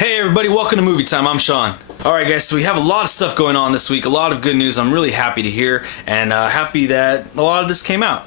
Hey everybody, welcome to Movie Time. I'm Sean. Alright guys, so we have a lot of stuff going on this week, a lot of good news I'm really happy to hear, and happy that a lot of this came out.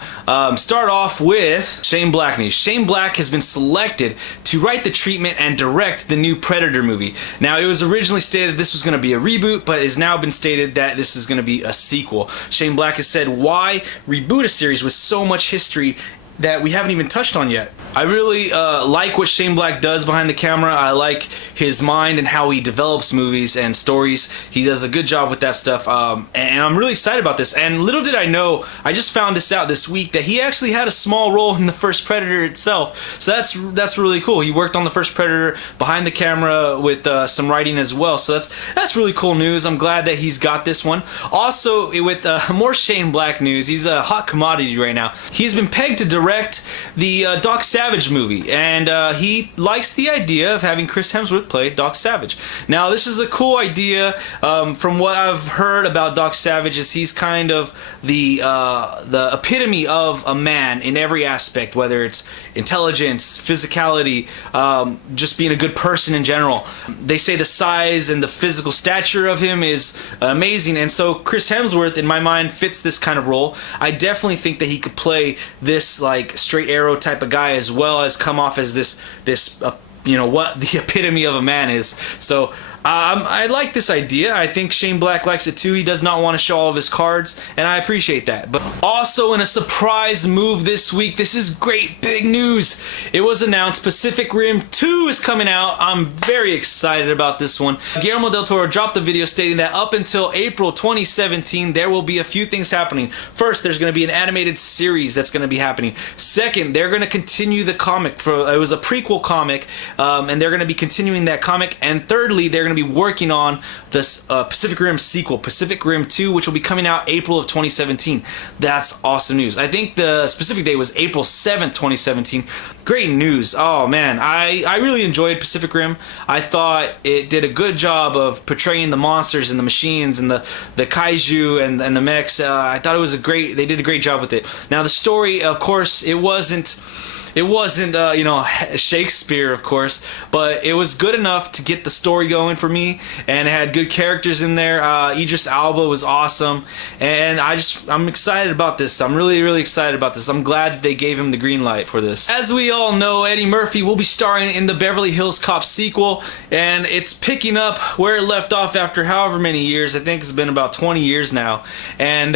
Start off with Shane Black news. Shane Black has been selected to write the treatment and direct the new Predator movie. Now, it was originally stated this was going to be a reboot, but it has now been stated that this is going to be a sequel. Shane Black has said, why reboot a series with so much history that we haven't even touched on yet? I really like what Shane Black does behind the camera. I like his mind and how he develops movies and stories. He does a good job with that stuff, and I'm really excited about this. And little did I know, I just found this out this week, that he actually had a small role in the first Predator itself. So that's really cool. He worked on the first Predator behind the camera with some writing as well. So that's really cool news. I'm glad that he's got this one. Also, with more Shane Black news, he's a hot commodity right now. He's been pegged to direct the Doc Savage movie, and he likes the idea of having Chris Hemsworth play Doc Savage. Now, this is a cool idea. From what I've heard about Doc Savage, is he's kind of the epitome of a man in every aspect, whether it's intelligence, physicality, just being a good person in general. They say the size and the physical stature of him is amazing, and so Chris Hemsworth, in my mind, fits this kind of role. I definitely think that he could play this like straight arrow type of guy, as well as come off as this you know, what the epitome of a man is. So I like this idea. I think Shane Black likes it too. He does not want to show all of his cards, and I appreciate that. But also, in a surprise move this week, this is great big news. It was announced Pacific Rim 2 is coming out. I'm very excited about this one. Guillermo del Toro dropped the video stating that up until April 2017, there will be a few things happening. First, there's going to be an animated series that's going to be happening. Second, they're going to continue the comic. It was a prequel comic, and they're going to be continuing that comic. And thirdly, they're going to be working on this Pacific Rim sequel, Pacific Rim 2, which will be coming out April of 2017. That's awesome news. I think the specific date was April 7th, 2017. Great news. Oh man, I really enjoyed Pacific Rim. I thought it did a good job of portraying the monsters and the machines and the kaiju and the mechs. I thought they did a great job with it. Now, the story, of course, it wasn't you know, Shakespeare, of course, but it was good enough to get the story going for me, and it had good characters in there. Idris Elba was awesome, and I'm excited about this. I'm really excited about this. I'm glad that they gave him the green light for this. As we all know, Eddie Murphy will be starring in the Beverly Hills Cop sequel, and it's picking up where it left off after however many years. I think it's been about 20 years now, and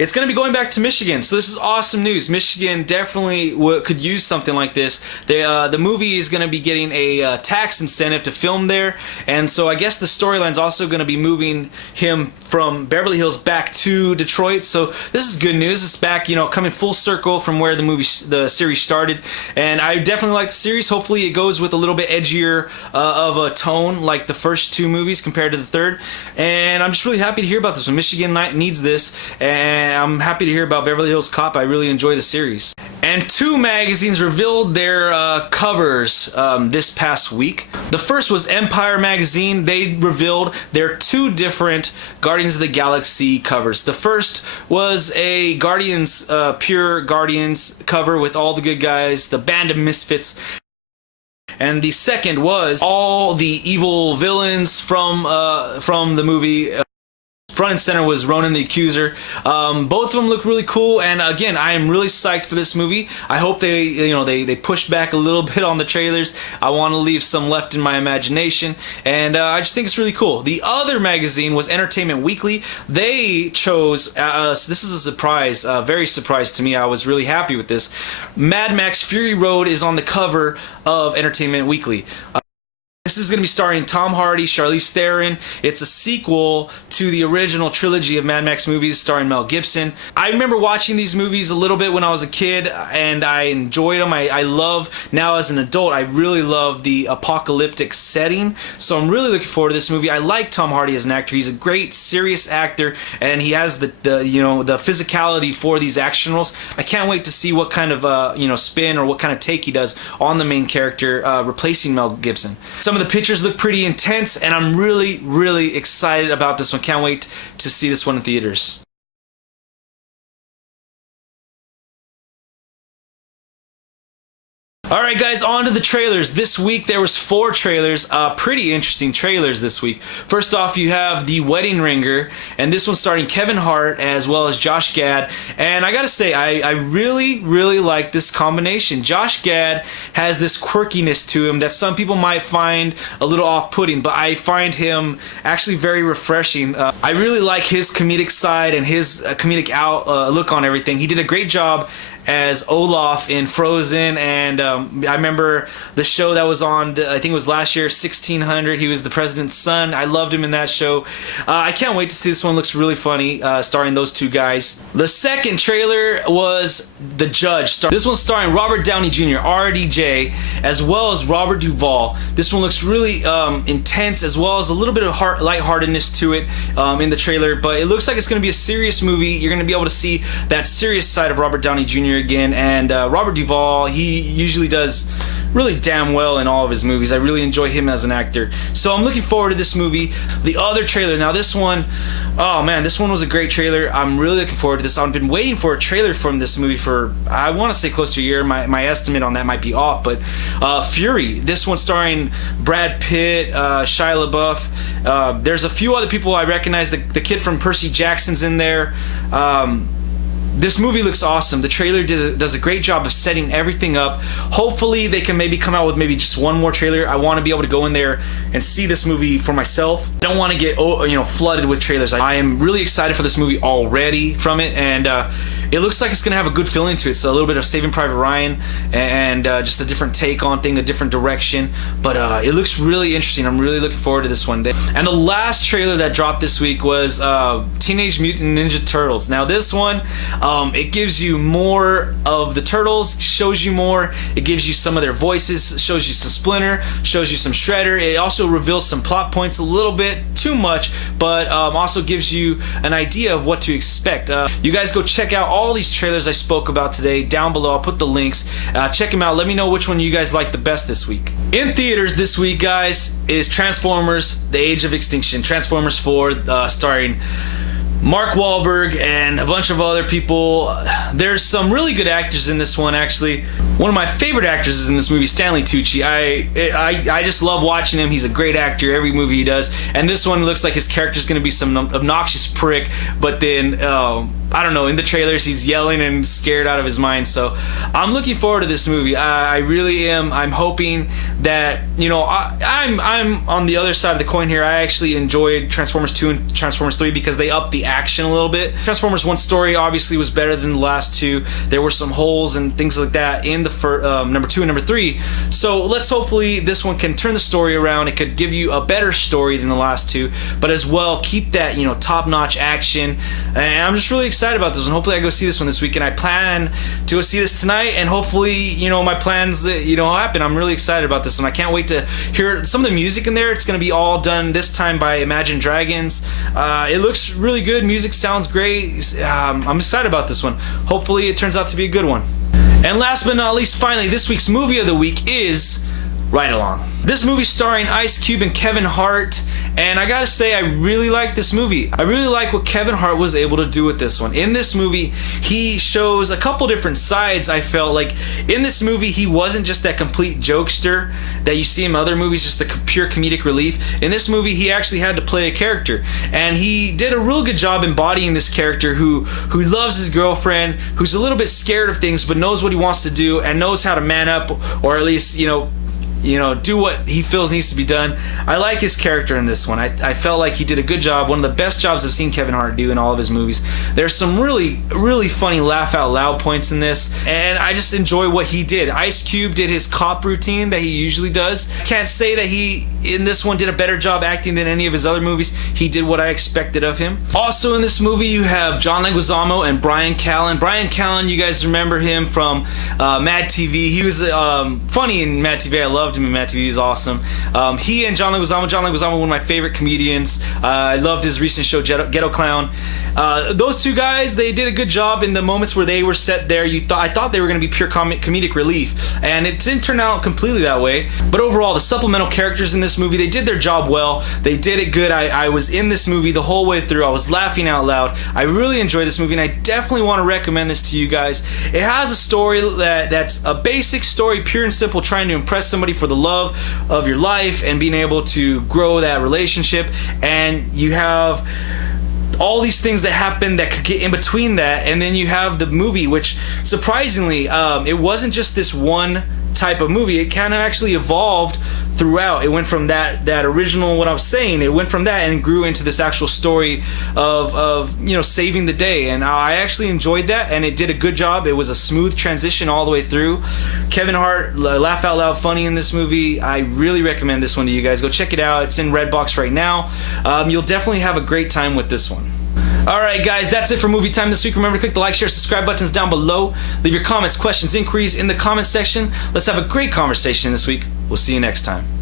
it's going to be going back to Michigan, so this is awesome news. Michigan definitely could use something like this. The movie is going to be getting a tax incentive to film there, and so I guess the storyline's also going to be moving him from Beverly Hills back to Detroit. So this is good news. It's back, you know, coming full circle from where the series started, and I definitely like the series. Hopefully, it goes with a little bit edgier of a tone, like the first two movies compared to the third. And I'm just really happy to hear about this one. Michigan needs this, and I'm happy to hear about Beverly Hills Cop. I really enjoy the series. And two magazines revealed their covers this past week. The first was Empire magazine. They revealed their two different Guardians of the Galaxy covers. The first was a pure Guardians cover with all the good guys, the band of misfits. And the second was all the evil villains from the movie. Front and center was Ronan the Accuser. Both of them look really cool, and again, I am really psyched for this movie. I hope they push back a little bit on the trailers. I want to leave some left in my imagination, and I just think it's really cool. The other magazine was Entertainment Weekly. They chose this is a surprise, very surprise to me. I was really happy with this. Mad Max Fury Road is on the cover of Entertainment Weekly. This is going to be starring Tom Hardy, Charlize Theron. It's a sequel to the original trilogy of Mad Max movies starring Mel Gibson. I remember watching these movies a little bit when I was a kid, and I enjoyed them. I love, now as an adult, I really love the apocalyptic setting. So I'm really looking forward to this movie. I like Tom Hardy as an actor. He's a great, serious actor, and he has the physicality for these action roles. I can't wait to see what kind of spin or what kind of take he does on the main character, replacing Mel Gibson. Some of the pictures look pretty intense, and I'm really excited about this one. Can't wait to see this one in theaters. Alright guys, on to the trailers. This week there was 4 trailers, pretty interesting trailers this week. First off, you have The Wedding Ringer, and this one's starring Kevin Hart as well as Josh Gad. And I gotta say, I really like this combination. Josh Gad has this quirkiness to him that some people might find a little off-putting, but I find him actually very refreshing. I really like his comedic side and his comedic look on everything. He did a great job as Olaf in Frozen, and I remember the show that was on, I think it was last year, 1600. He was the president's son. I loved him in that show. I can't wait to see this one. Looks really funny, starring those 2 guys. The second trailer was The Judge. This one's starring Robert Downey Jr., RDJ, as well as Robert Duvall. This one looks really intense, as well as a little bit of lightheartedness to it in the trailer, but it looks like it's going to be a serious movie. You're going to be able to see that serious side of Robert Downey Jr. again, and Robert Duvall, he usually does really damn well in all of his movies. I really enjoy him as an actor, so I'm looking forward to this movie. The other trailer, now this one, oh man, this one was a great trailer. I'm really looking forward to this. I've been waiting for a trailer from this movie for, I want to say, close to a year. My estimate on that might be off, but Fury, this one starring Brad Pitt, Shia LaBeouf. There's a few other people I recognize. The kid from Percy Jackson's in there. This movie looks awesome. The trailer does a great job of setting everything up. Hopefully they can maybe come out with maybe just one more trailer. I want to be able to go in there and see this movie for myself. I don't want to get flooded with trailers. I am really excited for this movie already from it, and it looks like it's going to have a good feeling to it. So a little bit of Saving Private Ryan and just a different take on thing, a different direction. But it looks really interesting. I'm really looking forward to this one day. And the last trailer that dropped this week was Teenage Mutant Ninja Turtles. Now this one, it gives you more of the Turtles, shows you more. It gives you some of their voices, shows you some Splinter, shows you some Shredder. It also reveals some plot points, a little bit too much, but also gives you an idea of what to expect. You guys go check out all these trailers I spoke about today down below. I'll put the links. Check them out. Let me know which one you guys like the best this week. In theaters this week, guys, is Transformers: The Age of Extinction. Transformers 4, starring Mark Wahlberg and a bunch of other people. There's some really good actors in this one, actually. One of my favorite actors is in this movie, Stanley Tucci. I just love watching him. He's a great actor, every movie he does. And this one looks like his character's going to be some obnoxious prick, but then I don't know, in the trailers he's yelling and scared out of his mind. So I'm looking forward to this movie. I really am. I'm hoping that, I'm on the other side of the coin here. I actually enjoyed Transformers 2 and Transformers 3 because they upped the action a little bit. Transformers 1 story obviously was better than the last 2. There were some holes and things like that in the number 2 and number 3. So let's hopefully this one can turn the story around. It could give you a better story than the last 2, but as well keep that top-notch action. And I'm just really excited about this one. Hopefully I go see this one this weekend. I plan to go see this tonight, and hopefully my plans happen. I'm really excited about this one. I can't wait to hear some of the music in there. It's going to be all done this time by Imagine Dragons. It looks really good. Music sounds great. I'm excited about this one. Hopefully it turns out to be a good one. And last but not least, finally, this week's movie of the week is Ride Along. This movie starring Ice Cube and Kevin Hart. And I gotta say, I really like this movie. I really like what Kevin Hart was able to do with this one. In this movie, he shows a couple different sides. I felt like in this movie, he wasn't just that complete jokester that you see in other movies, just the pure comedic relief. In this movie, he actually had to play a character. And he did a real good job embodying this character who loves his girlfriend, who's a little bit scared of things, but knows what he wants to do and knows how to man up, or at least, do what he feels needs to be done. I like his character in this one. I felt like he did a good job. One of the best jobs I've seen Kevin Hart do in all of his movies. There's some really, really funny laugh out loud points in this, and I just enjoy what he did. Ice Cube did his cop routine that he usually does. Can't say that he, in this one, did a better job acting than any of his other movies. He did what I expected of him. Also in this movie, you have John Leguizamo and Bryan Callen. Bryan Callen, you guys remember him from Mad TV. He was funny in Mad TV. I love loved him in Mad TV. He was awesome. He and John Leguizamo, one of my favorite comedians. I loved his recent show, Ghetto Clown. Those two guys, they did a good job in the moments where they were set there. I thought they were going to be pure comedic relief, and it didn't turn out completely that way. But overall, the supplemental characters in this movie, they did their job well. They did it good. I was in this movie the whole way through. I was laughing out loud. I really enjoyed this movie, and I definitely want to recommend this to you guys. It has a story that's a basic story, pure and simple, trying to impress somebody for the love of your life and being able to grow that relationship. And you have all these things that happen that could get in between that, and then you have the movie, which surprisingly, it wasn't just this one type of movie. It kind of actually evolved throughout. It went from that original, what I was saying, it went from that and grew into this actual story of saving the day, and I actually enjoyed that, and it did a good job. It was a smooth transition all the way through. Kevin Hart, laugh out loud funny in this movie. I really recommend this one to you guys. Go check it out. It's in Redbox right now. You'll definitely have a great time with this one. Alright guys, that's it for Movie Time this week. Remember to click the like, share, subscribe buttons down below. Leave your comments, questions, inquiries in the comment section. Let's have a great conversation this week. We'll see you next time.